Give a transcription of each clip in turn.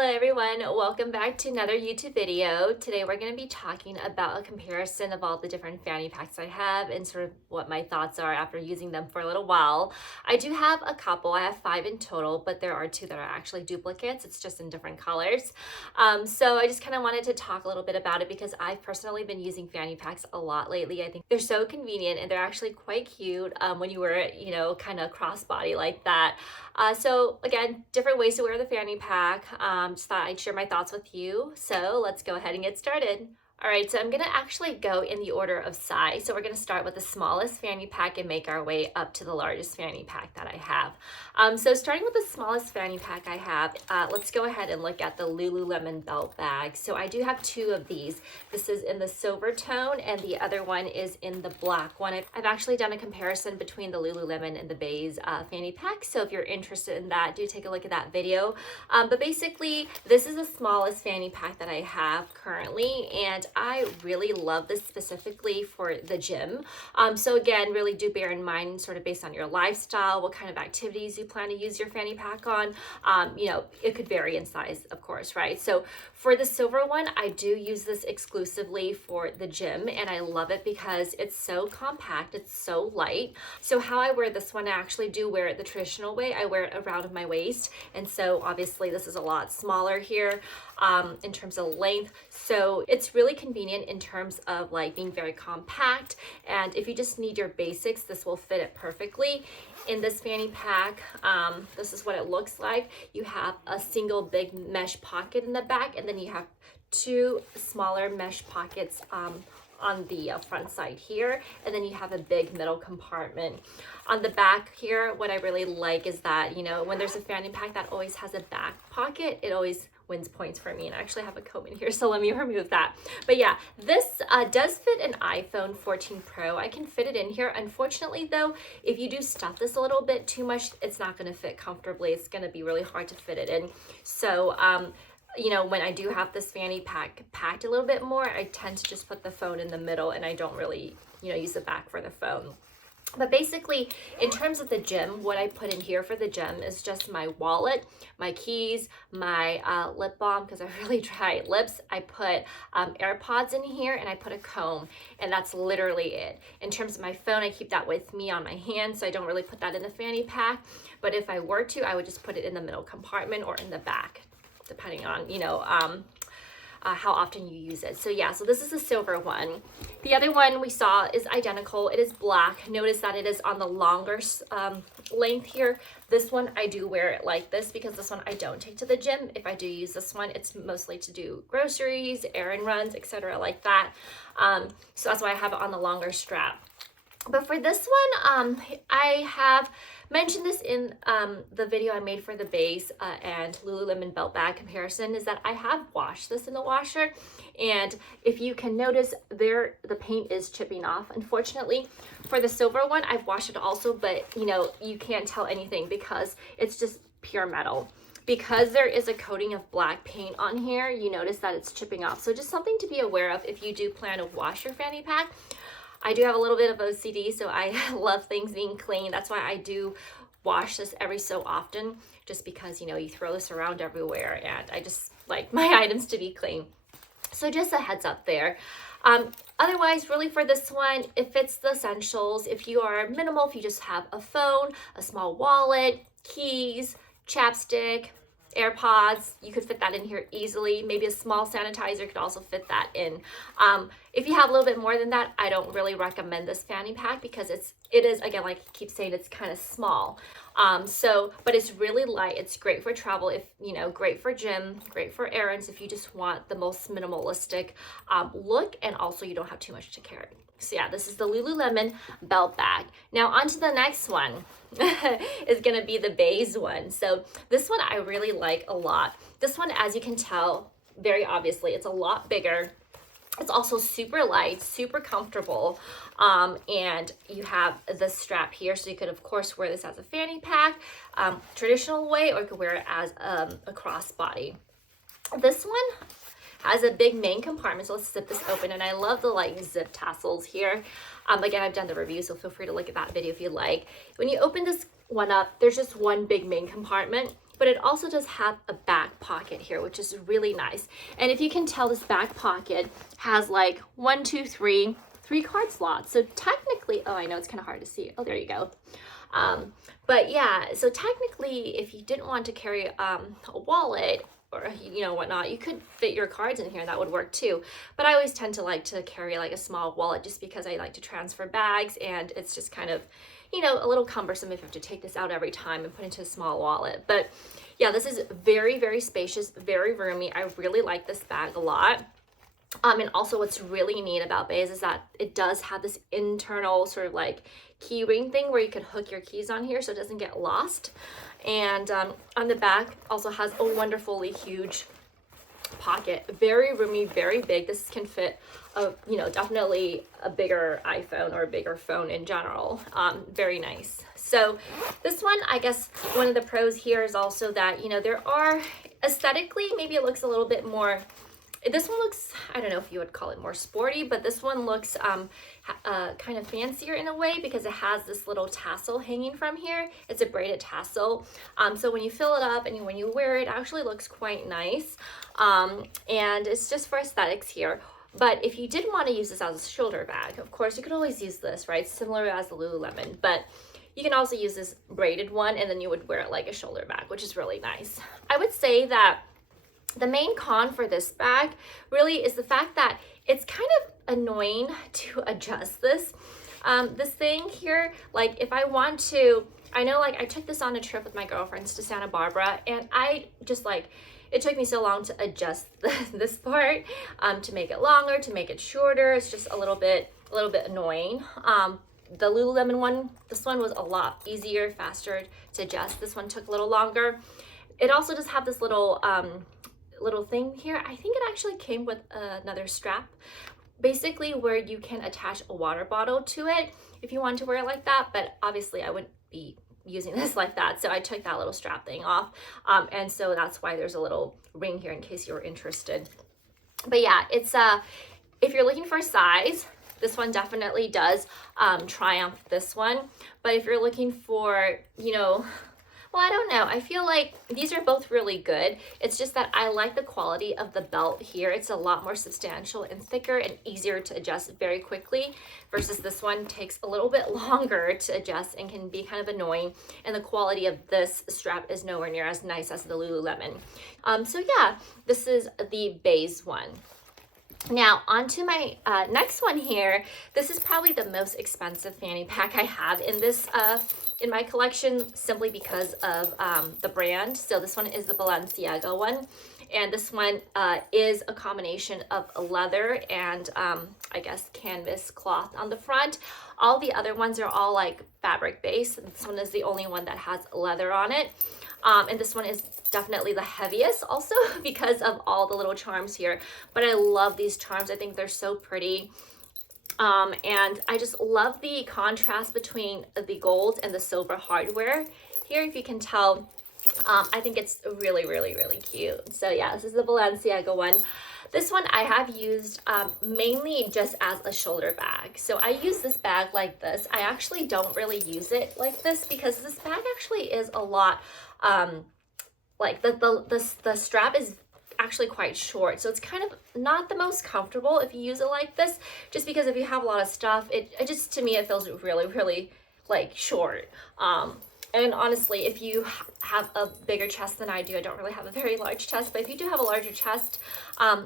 Hello everyone, welcome back to another YouTube video. Today we're going to be talking about a comparison of all the different fanny packs I have and sort of what my thoughts are after using them for a little while. I do have a couple, I have 5 in total, but there are 2 that are actually duplicates. It's just in different colors. So I just kind of wanted to talk a little bit about it because I've personally been using fanny packs a lot lately. I think they're so convenient and they're actually quite cute when you wear it, kind of crossbody like that. So again, different ways to wear the fanny pack. Just thought I'd share my thoughts with you. So let's go ahead and get started. All right, so I'm gonna actually go in the order of size. So we're gonna start with the smallest fanny pack and make our way up to the largest fanny pack that I have. So starting with the smallest fanny pack I have, let's go ahead and look at the Lululemon belt bag. So I do have 2 of these. This is in the silver tone and the other one is in the black one. I've actually done a comparison between the Lululemon and the Beis fanny pack. So if you're interested in that, do take a look at that video. But basically, this is the smallest fanny pack that I have currently, and I really love this specifically for the gym. So again, really do bear in mind sort of based on your lifestyle, what kind of activities you plan to use your fanny pack on. It could vary in size, of course, right? So for the silver one, I do use this exclusively for the gym, and I love it because it's so compact, it's so light. So how I wear this one, I actually do wear it the traditional way. I wear it around my waist, and so obviously this is a lot smaller here in terms of length. So it's really convenient in terms of like being very compact, and if you just need your basics, this will fit it perfectly. In this fanny pack, this is what it looks like. You have a single big mesh pocket in the back, and then you have 2 smaller mesh pockets on the front side here, and then you have a big middle compartment. On the back here, what I really like is that, when there's a fanny pack that always has a back pocket, it always wins points for me. And I actually have a comb in here, so let me remove that. But yeah, this does fit an iPhone 14 Pro. I can fit it in here. Unfortunately though, if you do stuff this a little bit too much, it's not going to fit comfortably. It's going to be really hard to fit it in. So when I do have this fanny pack packed a little bit more, I tend to just put the phone in the middle, and I don't really, use the back for the phone. But basically, in terms of the gym, what I put in here for the gym is just my wallet, my keys, my lip balm, because I have really dry lips. I put AirPods in here, and I put a comb, and that's literally it. In terms of my phone, I keep that with me on my hand, so I don't really put that in the fanny pack. But if I were to, I would just put it in the middle compartment or in the back, depending on, how often you use it. So yeah, so this is the silver one. The other one we saw is identical. It is black. Notice that it is on the longer length here. This one, I do wear it like this because this one I don't take to the gym. If I do use this one, it's mostly to do groceries, errand runs, etc. like that. So that's why I have it on the longer strap. But for this one, I have mentioned this in the video I made for the Beis and Lululemon belt bag comparison, is that I have washed this in the washer, and if you can notice there, the paint is chipping off. Unfortunately, for the silver one, I've washed it also, but you can't tell anything because it's just pure metal. Because there is a coating of black paint on here, you notice that it's chipping off. So just something to be aware of if you do plan to wash your fanny pack. I do have a little bit of OCD, so I love things being clean. That's why I do wash this every so often, just because, you throw this around everywhere, and I just like my items to be clean. So just a heads up there. Otherwise, really for this one, it fits the essentials. If you are minimal, if you just have a phone, a small wallet, keys, chapstick, AirPods, you could fit that in here easily. Maybe a small sanitizer could also fit that in. If you have a little bit more than that, I don't really recommend this fanny pack because it is, again, like I keep saying, it's kind of small. But it's really light. It's great for travel, if great for gym, great for errands if you just want the most minimalistic look, and also you don't have too much to carry. So yeah, this is the Lululemon belt bag. Now on to the next one. Is gonna be the Beis one. So this one I really like a lot. This one, as you can tell, very obviously, it's a lot bigger. It's also super light, super comfortable, and you have the strap here, so you could of course wear this as a fanny pack, traditional way, or you could wear it as a crossbody. This one has a big main compartment, so let's zip this open, and I love the like zip tassels here. Again, I've done the review, so feel free to look at that video if you like. When you open this one up, there's just one big main compartment, but it also does have a back pocket here, which is really nice. And if you can tell, this back pocket has like 1, 2, 3 card slots. So technically, oh, I know it's kind of hard to see. Oh, there you go. But yeah, so technically, if you didn't want to carry a wallet or whatnot, you could fit your cards in here and that would work too. But I always tend to like to carry like a small wallet just because I like to transfer bags, and it's just kind of a little cumbersome if you have to take this out every time and put into a small wallet. But yeah, this is very, very spacious, very roomy. I really like this bag a lot. And also what's really neat about Beis is that it does have this internal sort of like key ring thing where you could hook your keys on here so it doesn't get lost. And on the back also has a wonderfully huge pocket, very roomy, very big. This can fit definitely a bigger iPhone or a bigger phone in general. Very nice. So this one, I guess one of the pros here is also that there are aesthetically, maybe it looks a little bit more. This one looks, I don't know if you would call it more sporty, but this one looks kind of fancier in a way because it has this little tassel hanging from here. It's a braided tassel. So when you fill it up and when you wear it, it actually looks quite nice. And it's just for aesthetics here. But if you did want to use this as a shoulder bag, of course, you could always use this, right? Similar as the Lululemon, but you can also use this braided one and then you would wear it like a shoulder bag, which is really nice. I would say that the main con for this bag really is the fact that it's kind of annoying to adjust this. This thing here, like if I want to, I know like I took this on a trip with my girlfriends to Santa Barbara, and I just like, it took me so long to adjust this part, to make it longer, to make it shorter. It's just a little bit annoying. The Lululemon one, this one was a lot easier, faster to adjust. This one took a little longer. It also does have this little thing here. I think it actually came with another strap, basically where you can attach a water bottle to it if you want to wear it like that, but obviously I wouldn't be using this like that, so I took that little strap thing off, and so that's why there's a little ring here in case you're interested. But yeah, it's if you're looking for size, this one definitely does triumph this one. But if you're looking for well, I don't know. I feel like these are both really good. It's just that I like the quality of the belt here. It's a lot more substantial and thicker and easier to adjust very quickly, versus this one takes a little bit longer to adjust and can be kind of annoying. And the quality of this strap is nowhere near as nice as the Lululemon. So yeah, this is the Beis one. Now, on to my next one here. This is probably the most expensive fanny pack I have in this in my collection, simply because of the brand. So this one is the Balenciaga one, and this one is a combination of leather and I guess canvas cloth on the front. All the other ones are all like fabric based. This one is the only one that has leather on it. And this one is definitely the heaviest also because of all the little charms here. But I love these charms. I think they're so pretty. And I just love the contrast between the gold and the silver hardware here. If you can tell, I think it's really, really, really cute. So yeah, this is the Balenciaga one. This one I have used mainly just as a shoulder bag. So I use this bag like this. I actually don't really use it like this because this bag actually is a lot, like the strap is actually quite short, so it's kind of not the most comfortable if you use it like this, just because if you have a lot of stuff, it just, to me, it feels really, really like short. And honestly, if you have a bigger chest than I do, I don't really have a very large chest, but if you do have a larger chest,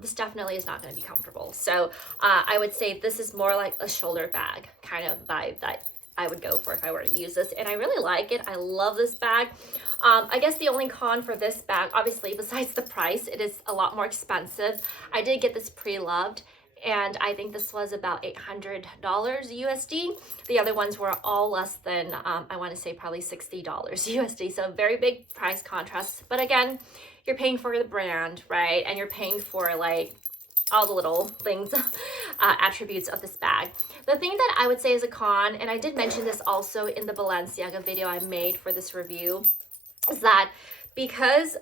this definitely is not going to be comfortable. So I would say this is more like a shoulder bag kind of vibe that I would go for if I were to use this, and I really like it. I love this bag. I guess the only con for this bag, obviously, besides the price, it is a lot more expensive. I did get this pre-loved, and I think this was about $800 USD. The other ones were all less than, I want to say probably $60 USD. So very big price contrast. But again, you're paying for the brand, right? And you're paying for like all the little things, attributes of this bag. The thing that I would say is a con, and I did mention this also in the Balenciaga video I made for this review, is that because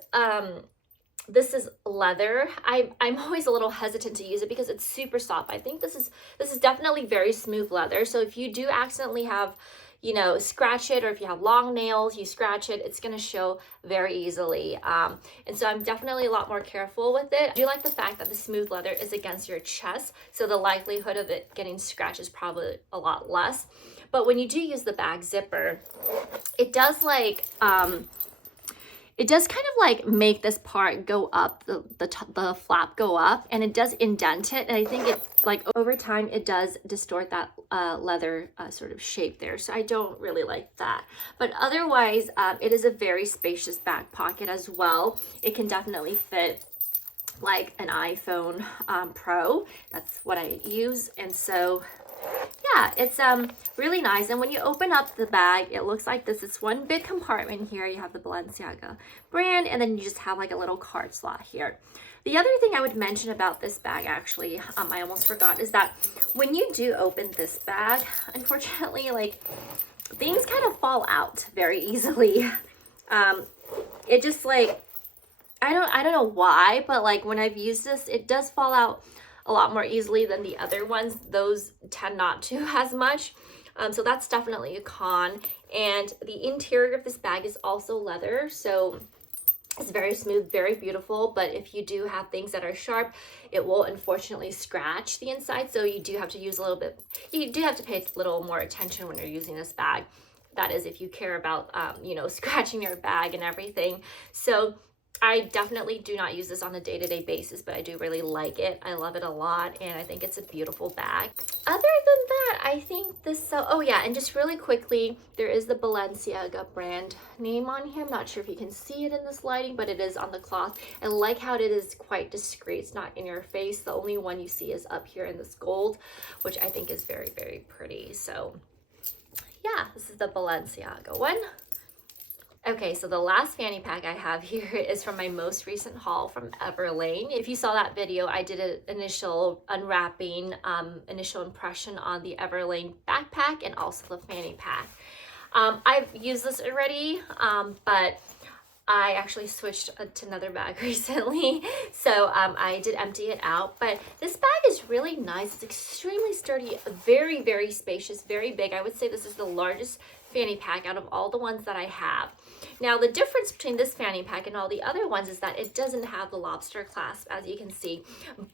this is leather, I'm always a little hesitant to use it because it's super soft. I think this is definitely very smooth leather. So if you do accidentally have, you know, scratch it, or if you have long nails, you scratch it, it's gonna show very easily. And so I'm definitely a lot more careful with it. I do like the fact that the smooth leather is against your chest, so the likelihood of it getting scratched is probably a lot less. But when you do use the back zipper, it does like, it does kind of like make this part go up, the flap go up, and it does indent it. And I think it's like over time, it does distort that leather sort of shape there. So I don't really like that. But otherwise, it is a very spacious back pocket as well. It can definitely fit like an iPhone Pro. That's what I use. And so yeah, it's really nice. And when you open up the bag, it looks like this. It's one big compartment here. You have the Balenciaga brand, and then you just have like a little card slot here. The other thing I would mention about this bag, actually, I almost forgot, is that when you do open this bag, unfortunately, like things kind of fall out very easily. It just like, I don't know why, but like when I've used this, it does fall out a lot more easily than the other ones. Those tend not to as much. So that's definitely a con. And the interior of this bag is also leather, so it's very smooth, very beautiful. But if you do have things that are sharp, it will unfortunately scratch the inside. So you do have to use a little bit, you do have to pay a little more attention when you're using this bag. That is if you care about, you know, scratching your bag and everything. So I definitely do not use this on a day-to-day basis, but I do really like it. I love it a lot, and I think it's a beautiful bag. Other than that, I think this, oh yeah, and just really quickly, there is the Balenciaga brand name on here. I'm not sure if you can see it in this lighting, but it is on the cloth. I like how it is quite discreet. It's not in your face. The only one you see is up here in this gold, which I think is very, very pretty. So yeah, this is the Balenciaga one. Okay, so the last fanny pack I have here is from my most recent haul from Everlane. If you saw that video, I did an initial unwrapping, initial impression on the Everlane backpack and also the fanny pack. I've used this already, but I actually switched to another bag recently, so I did empty it out. But this bag is really nice. It's extremely sturdy, very, very spacious, very big. I would say this is the largest fanny pack out of all the ones that I have. Now, the difference between this fanny pack and all the other ones is that it doesn't have the lobster clasp, as you can see,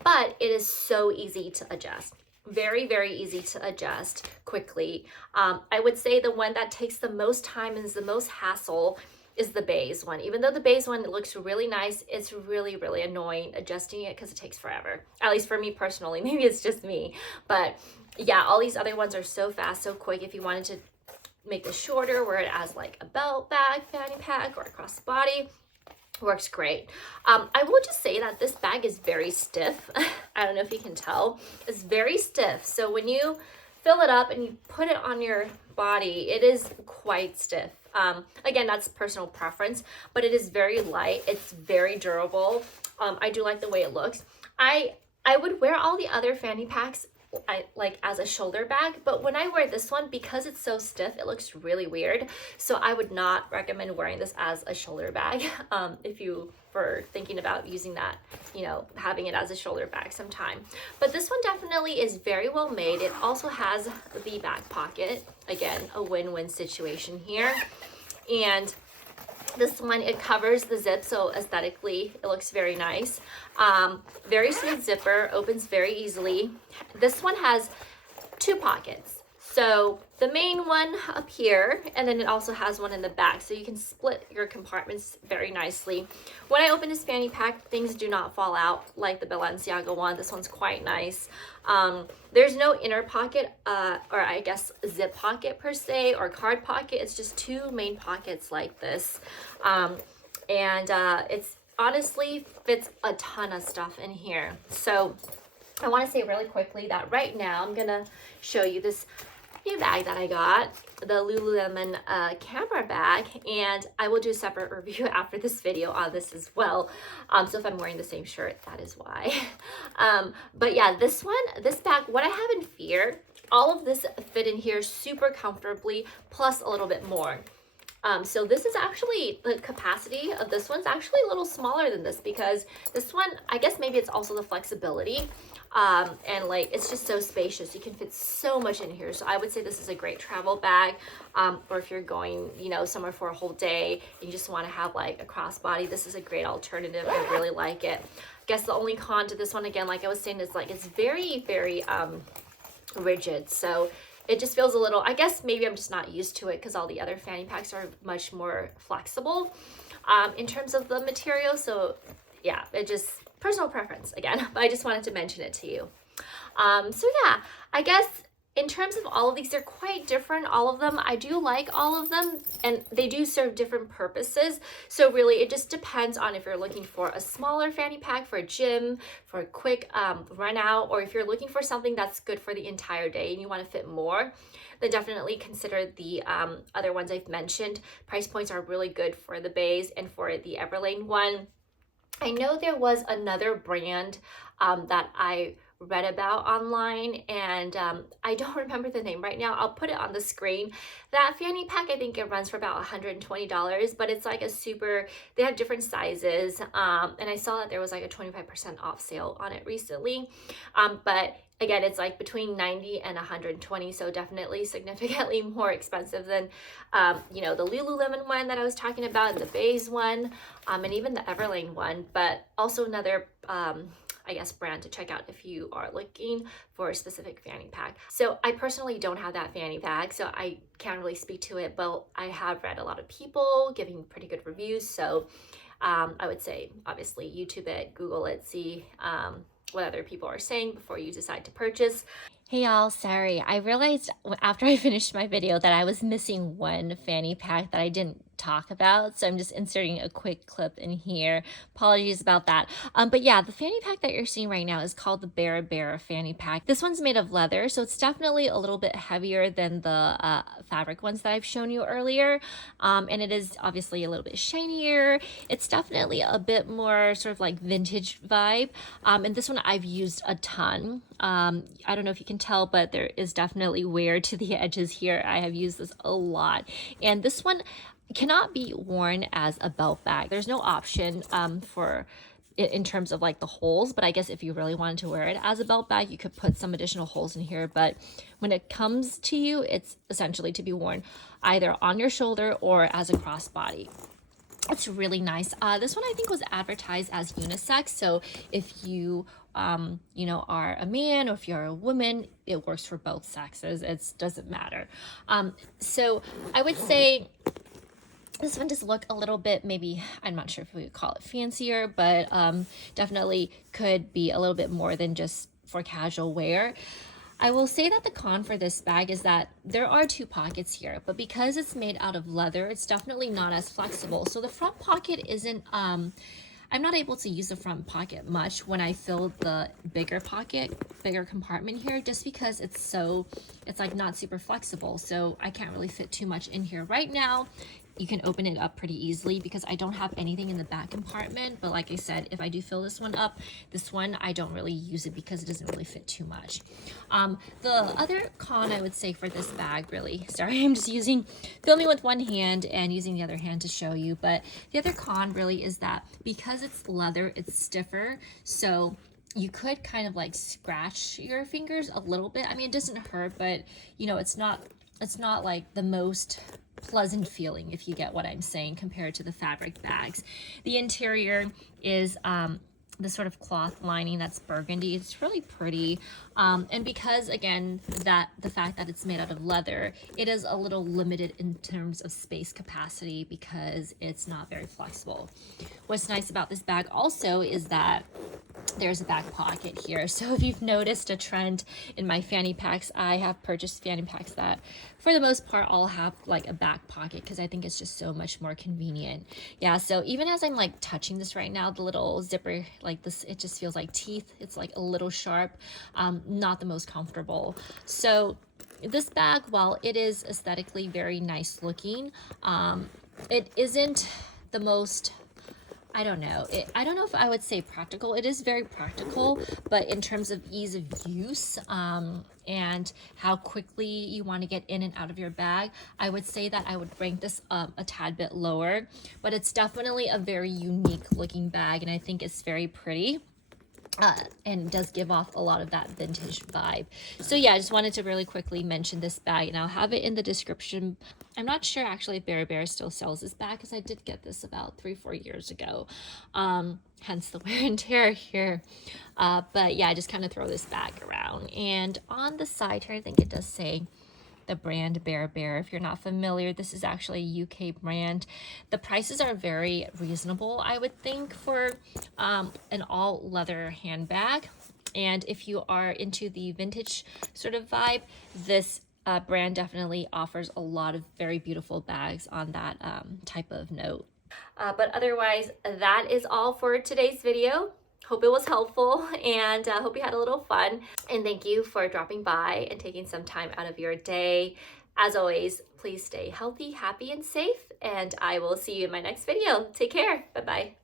but it is so easy to adjust. Very, very easy to adjust quickly. I would say the one that takes the most time and is the most hassle is the Beis one. Even though the Beis one, it looks really nice, it's really, really annoying adjusting it because it takes forever. At least for me personally, maybe it's just me. But yeah, all these other ones are so fast, so quick. If you wanted to make this shorter, wear it as like a belt bag, fanny pack, or across the body, works great. I will just say that this bag is very stiff. I don't know if you can tell. It's very stiff. So when you fill it up and you put it on your body, it is quite stiff. Again, that's personal preference, but it is very light. It's very durable. I do like the way it looks. I would wear all the other fanny packs like as a shoulder bag, but when I wear this one, because it's so stiff, it looks really weird. So I would not recommend wearing this as a shoulder bag. If you were thinking about using that, you know, having it as a shoulder bag sometime. But this one definitely is very well made. It also has the back pocket. Again, a win-win situation here. And this one, it covers the zip, so aesthetically it looks very nice. Very smooth zipper, opens very easily. This one has two pockets. So the main one up here, and then it also has one in the back, so you can split your compartments very nicely. When I open this fanny pack, things do not fall out like the Balenciaga one. This one's quite nice. There's no inner pocket, or I guess zip pocket per se, or card pocket. It's just two main pockets like this. It's honestly fits a ton of stuff in here. So I want to say really quickly that right now I'm gonna show you this new bag that I got, the Lululemon camera bag, and I will do a separate review after this video on this as well. So if I'm wearing the same shirt, that is why. But yeah, this bag, what I have in fear, all of this fit in here super comfortably, plus a little bit more. So this is actually, the capacity of this one's actually a little smaller than this, because this one, I guess maybe it's also the flexibility. And like, it's just so spacious. You can fit so much in here. So I would say this is a great travel bag. Or if you're going, you know, somewhere for a whole day and you just want to have like a crossbody, this is a great alternative. I really like it. I guess the only con to this one, again, like I was saying, is like it's very, very rigid. So it just feels a little, I guess maybe I'm just not used to it because all the other fanny packs are much more flexible in terms of the material. So yeah, it just, personal preference again, but I just wanted to mention it to you. So yeah, I guess in terms of all of these, they're quite different, all of them. I do like all of them, and they do serve different purposes. So really, it just depends on if you're looking for a smaller fanny pack for a gym, for a quick run out, or if you're looking for something that's good for the entire day and you want to fit more, then definitely consider the other ones I've mentioned. Price points are really good for the Beis and for the Everlane one. I know there was another brand that I read about online, and I don't remember the name right now. I'll put it on the screen. That fanny pack, I think it runs for about $120, but it's like a super, they have different sizes, and I saw that there was like a 25% off sale on it recently, but again, it's like between 90 and 120, so definitely significantly more expensive than, you know, the Lululemon one that I was talking about, and the Beis one, and even the Everlane one, but also another, I guess, brand to check out if you are looking for a specific fanny pack. So I personally don't have that fanny pack, so I can't really speak to it, but I have read a lot of people giving pretty good reviews. So I would say, obviously, YouTube it, Google it, see what other people are saying before you decide to purchase. Hey y'all, sorry. I realized after I finished my video that I was missing one fanny pack that I didn't talk about, so I'm just inserting a quick clip in here. Apologies about that. But yeah, the fanny pack that you're seeing right now is called the Beara fanny pack. This one's made of leather, so it's definitely a little bit heavier than the fabric ones that I've shown you earlier, and it is obviously a little bit shinier. It's definitely a bit more sort of like vintage vibe, and this one I've used a ton. I don't know if you can tell, but there is definitely wear to the edges here. I have used this a lot, and this one cannot be worn as a belt bag. There's no option for it in terms of like the holes, but I guess if you really wanted to wear it as a belt bag, you could put some additional holes in here. But when it comes to you, it's essentially to be worn either on your shoulder or as a crossbody. It's really nice. This one I think was advertised as unisex, so if you you know, are a man or if you're a woman, it works for both sexes. It doesn't matter. So I would say this one does look a little bit, maybe, I'm not sure if we would call it fancier, but definitely could be a little bit more than just for casual wear. I will say that the con for this bag is that there are two pockets here, but because it's made out of leather, it's definitely not as flexible. So the front pocket isn't, I'm not able to use the front pocket much when I fill the bigger compartment here, just because it's like not super flexible. So I can't really fit too much in here right now. You can open it up pretty easily because I don't have anything in the back compartment. But like I said, if I do fill this one up, this one, I don't really use it because it doesn't really fit too much. The other con I would say for this bag, really, sorry, I'm just filming with one hand and using the other hand to show you. But the other con really is that because it's leather, it's stiffer. So you could kind of like scratch your fingers a little bit. I mean, it doesn't hurt, but you know, it's not like the most pleasant feeling, if you get what I'm saying, compared to the fabric bags. The interior is the sort of cloth lining that's burgundy. It's really pretty, and because again the fact that it's made out of leather, it is a little limited in terms of space capacity because it's not very flexible. What's nice about this bag also is that there's a back pocket here. So if you've noticed a trend in my fanny packs, I have purchased fanny packs that for the most part all have like a back pocket because I think it's just so much more convenient. Yeah, so even as I'm like touching this right now, the little zipper like this, it just feels like teeth. It's like a little sharp, not the most comfortable. So this bag, while it is aesthetically very nice looking, it isn't the most I don't know. I don't know if I would say practical. It is very practical, but in terms of ease of use and how quickly you want to get in and out of your bag, I would say that I would rank this a tad bit lower. But it's definitely a very unique looking bag, and I think it's very pretty. And does give off a lot of that vintage vibe. So yeah, I just wanted to really quickly mention this bag, and I'll have it in the description. I'm not sure actually if Beara still sells this bag, because I did get this about 3-4 years ago. Hence the wear and tear here. But yeah, I just kind of throw this bag around. And on the side here, I think it does say the brand Beara. If you're not familiar, this is actually a UK brand. The prices are very reasonable, I would think, for an all leather handbag. And if you are into the vintage sort of vibe, this brand definitely offers a lot of very beautiful bags on that type of note. But otherwise, that is all for today's video. Hope it was helpful, and hope you had a little fun. And thank you for dropping by and taking some time out of your day. As always, please stay healthy, happy, and safe, and I will see you in my next video. Take care. Bye-bye.